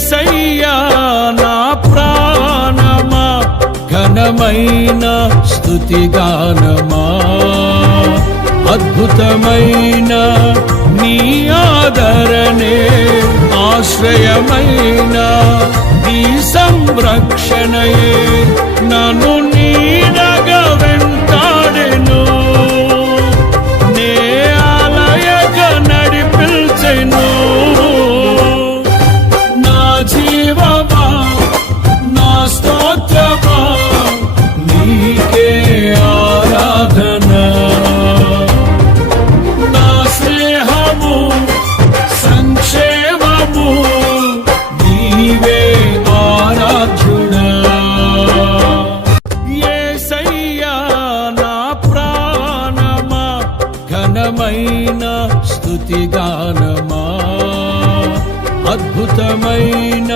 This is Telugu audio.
యేసయ్యా నా ప్రాణమా ఘనమైన స్తుతిగానమా అద్భుతమైన నీ ఆదరణే ఆశ్రయమైన నీ సంరక్షణయే నన్ను నీడగా వెంటాడెను నే ఆలయగా నడిపించెను నా జీవమా నా స్తోత్రమా నీకే ఆరాధన నా స్నేహము సంక్షేమము నీవే ఆరాధ్యుడా యేసయ్యా నా ప్రాణమా ఘనమైన స్తుతిగానమా అద్భుతమైన